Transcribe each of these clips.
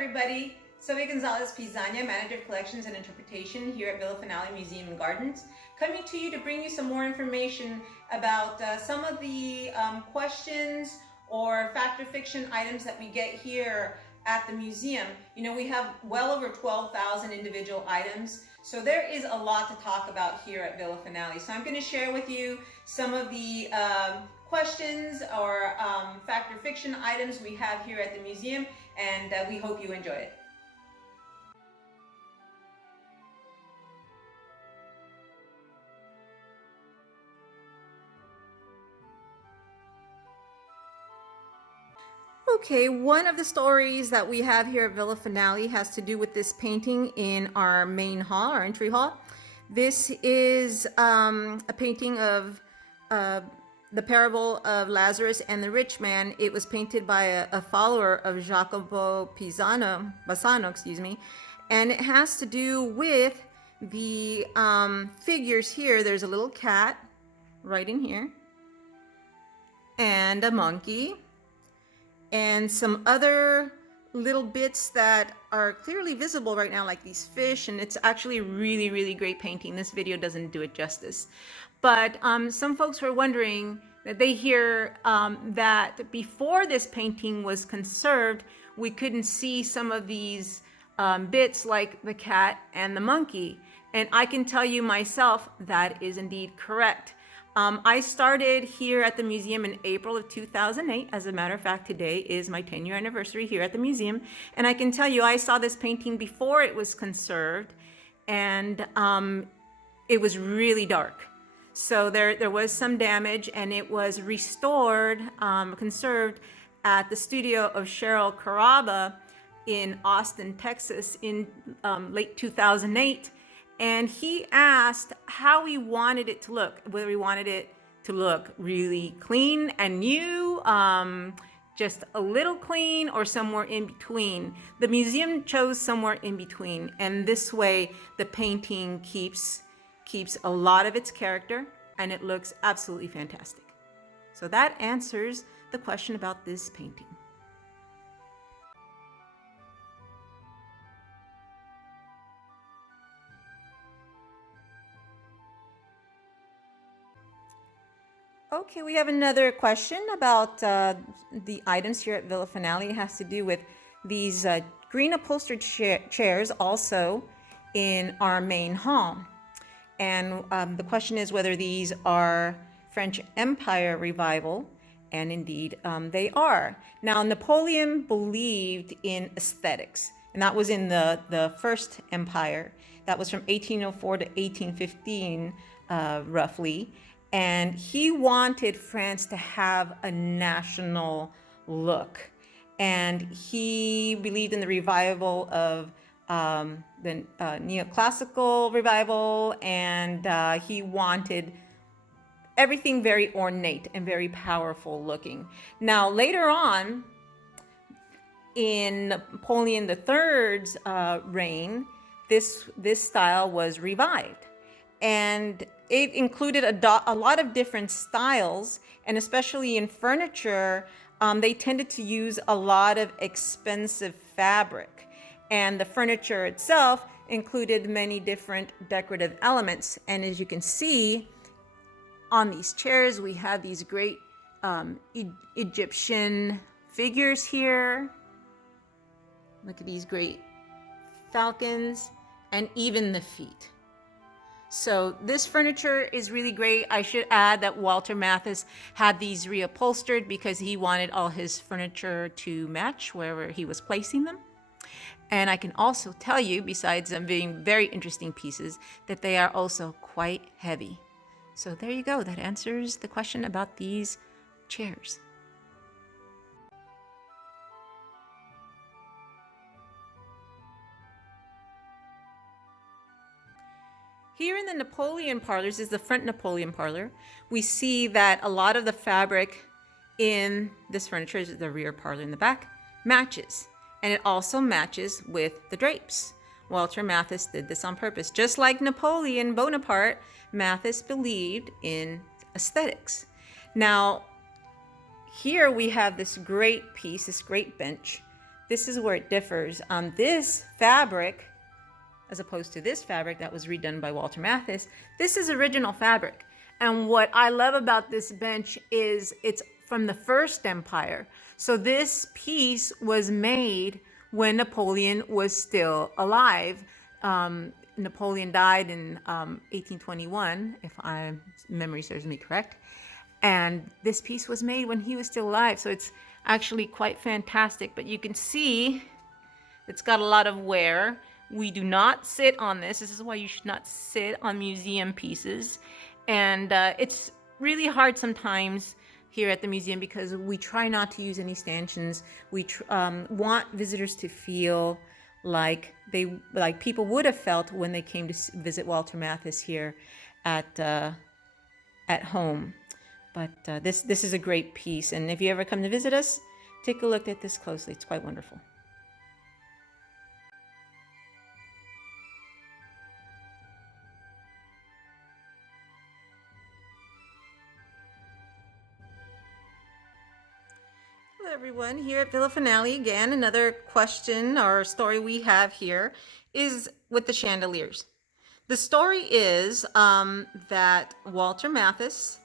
everybody. Sylvia Gonzalez-Pizana, Manager of Collections and Interpretation here at Villa Finale Museum and Gardens, coming to you to bring you some more information about some of the questions or fact or fiction items that we get here at the museum. You know, we have well over 12,000 individual items, so there is a lot to talk about here at Villa Finale. So I'm going to share with you some of the questions or fact or fiction items we have here at the museum, and we hope you enjoy it. Okay, one of the stories that we have here at Villa Finale has to do with this painting in our main hall, our entry hall. This is a painting of the parable of Lazarus and the rich man. It was painted by a follower of Jacopo Bassano, excuse me, and it has to do with the figures here. There's a little cat right in here, and a monkey, and some other little bits that are clearly visible right now, like these fish, and it's actually really, really great painting. This video doesn't do it justice. But some folks were wondering that they hear that before this painting was conserved, we couldn't see some of these bits like the cat and the monkey. And I can tell you myself that is indeed correct. I started here at the museum in April of 2008. As a matter of fact, today is my 10-year anniversary here at the museum. And I can tell you, I saw this painting before it was conserved, and it was really dark. So there was some damage, and it was restored, conserved at the studio of Cheryl Caraba in Austin, Texas in late 2008. And he asked how we wanted it to look, whether we wanted it to look really clean and new, just a little clean, or somewhere in between. The museum chose somewhere in between, and this way the painting keeps a lot of its character, and it looks absolutely fantastic. So that answers the question about this painting. Okay, we have another question about the items here at Villa Finale. It has to do with these green upholstered chairs also in our main hall. And the question is whether these are French Empire revival, and indeed they are. Now, Napoleon believed in aesthetics, and that was in the First Empire. That was from 1804 to 1815, roughly. And he wanted France to have a national look. And he believed in the revival of the neoclassical revival, and he wanted everything very ornate and very powerful looking. Now, later on, in Napoleon III's reign, this style was revived. And it included a lot of different styles, and especially in furniture, they tended to use a lot of expensive fabric. And the furniture itself included many different decorative elements. And as you can see on these chairs, we have these great Egyptian figures here. Look at these great falcons, and even the feet. So this furniture is really great. I should add that Walter Mathis had these reupholstered because he wanted all his furniture to match wherever he was placing them. And I can also tell you, besides them being very interesting pieces, that they are also quite heavy. So there you go. That answers the question about these chairs. Here in the Napoleon parlors is the front Napoleon parlor. We see that a lot of the fabric in this furniture, is the rear parlor in the back, matches. And it also matches with the drapes. Walter Mathis did this on purpose. Just like Napoleon Bonaparte, Mathis believed in aesthetics. Now, here we have this great piece, this great bench this is where it differs. This fabric, as opposed to this fabric that was redone by Walter Mathis, this is original fabric. And what I love about this bench is it's from the First Empire. So this piece was made when Napoleon was still alive. Napoleon died in 1821, if my memory serves me correct. And this piece was made when he was still alive. So it's actually quite fantastic. But you can see it's got a lot of wear. We do not sit on this. This is why you should not sit on museum pieces. And it's really hard sometimes here at the museum because we try not to use any stanchions. We want visitors to feel like people would have felt when they came to visit Walter Mathis here at home. But this is a great piece, and if you ever come to visit us, take a look at this closely. It's quite wonderful. Hello everyone, here at Villa Finale again. Another question or story we have here is with the chandeliers. The story is that Walter Mathis,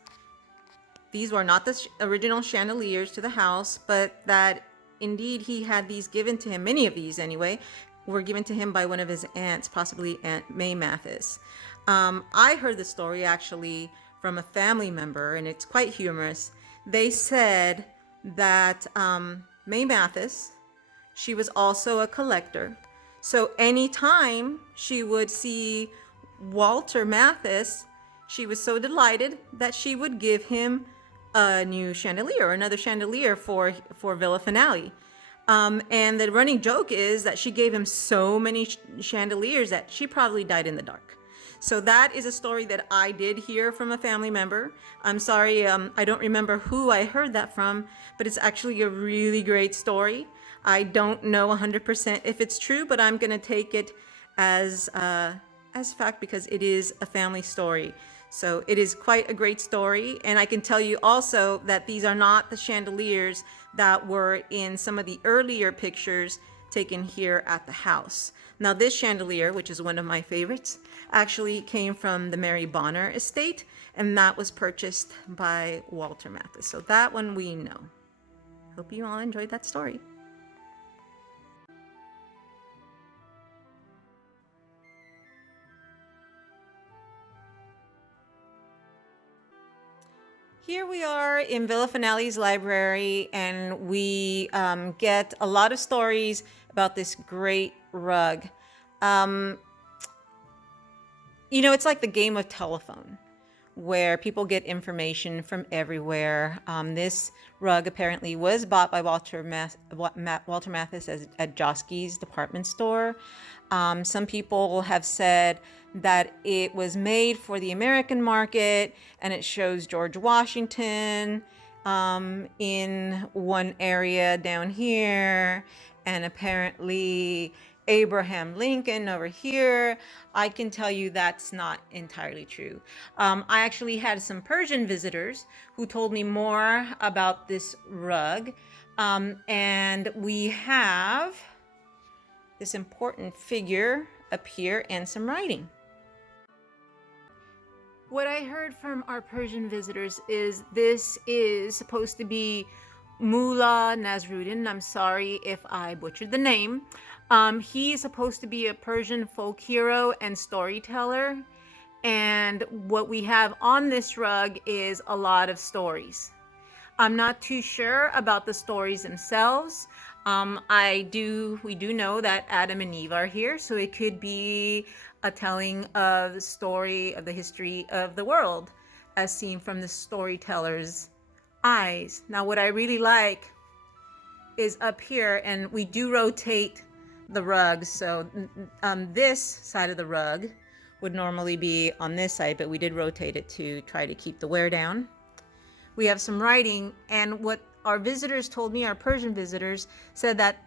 these were not the original chandeliers to the house, but that indeed he had these given to him, many of these anyway, were given to him by one of his aunts, possibly Aunt May Mathis. I heard the story actually from a family member, and it's quite humorous. They said that May Mathis, she was also a collector. So anytime she would see Walter Mathis, she was so delighted that she would give him a new chandelier, or another chandelier for Villa Finale. And the running joke is that she gave him so many chandeliers that she probably died in the dark. So that is a story that I did hear from a family member. I'm sorry, I don't remember who I heard that from, but it's actually a really great story. I don't know 100% if it's true, but I'm gonna take it as fact because it is a family story. So it is quite a great story. And I can tell you also that these are not the chandeliers that were in some of the earlier pictures taken here at the house. Now this chandelier, which is one of my favorites, actually came from the Mary Bonner estate, and that was purchased by Walter Mathis. So that one we know. Hope you all enjoyed that story. Here we are in Villa Finale's library, and we get a lot of stories about this great rug. You know, it's like the game of telephone, where people get information from everywhere. This rug apparently was bought by Walter Mathis at Josky's department store. Some people have said that it was made for the American market, and it shows George Washington in one area down here, and apparently Abraham Lincoln over here. I can tell you that's not entirely true. I actually had some Persian visitors who told me more about this rug, and we have this important figure up here and some writing. What I heard from our Persian visitors is this is supposed to be Mullah Nasruddin. I'm sorry if I butchered the name. He is supposed to be a Persian folk hero and storyteller. And what we have on this rug is a lot of stories. I'm not too sure about the stories themselves. We do know that Adam and Eve are here, so it could be a telling of the story of the history of the world as seen from the storyteller's eyes. Now, what I really like is up here, and we do rotate the rug. So this side of the rug would normally be on this side, but we did rotate it to try to keep the wear down. We have some writing, and what our visitors told me, our Persian visitors, said that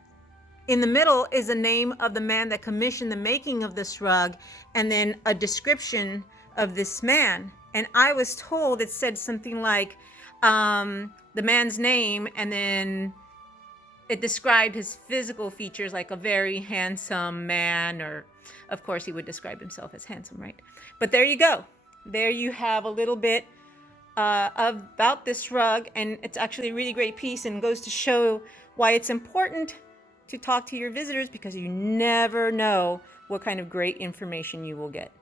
in the middle is the name of the man that commissioned the making of this rug, and then a description of this man. And I was told it said something like the man's name and then it described his physical features like a very handsome man, or of course he would describe himself as handsome, right? But there you go. There you have a little bit about this rug, and it's actually a really great piece and goes to show why it's important to talk to your visitors, because you never know what kind of great information you will get.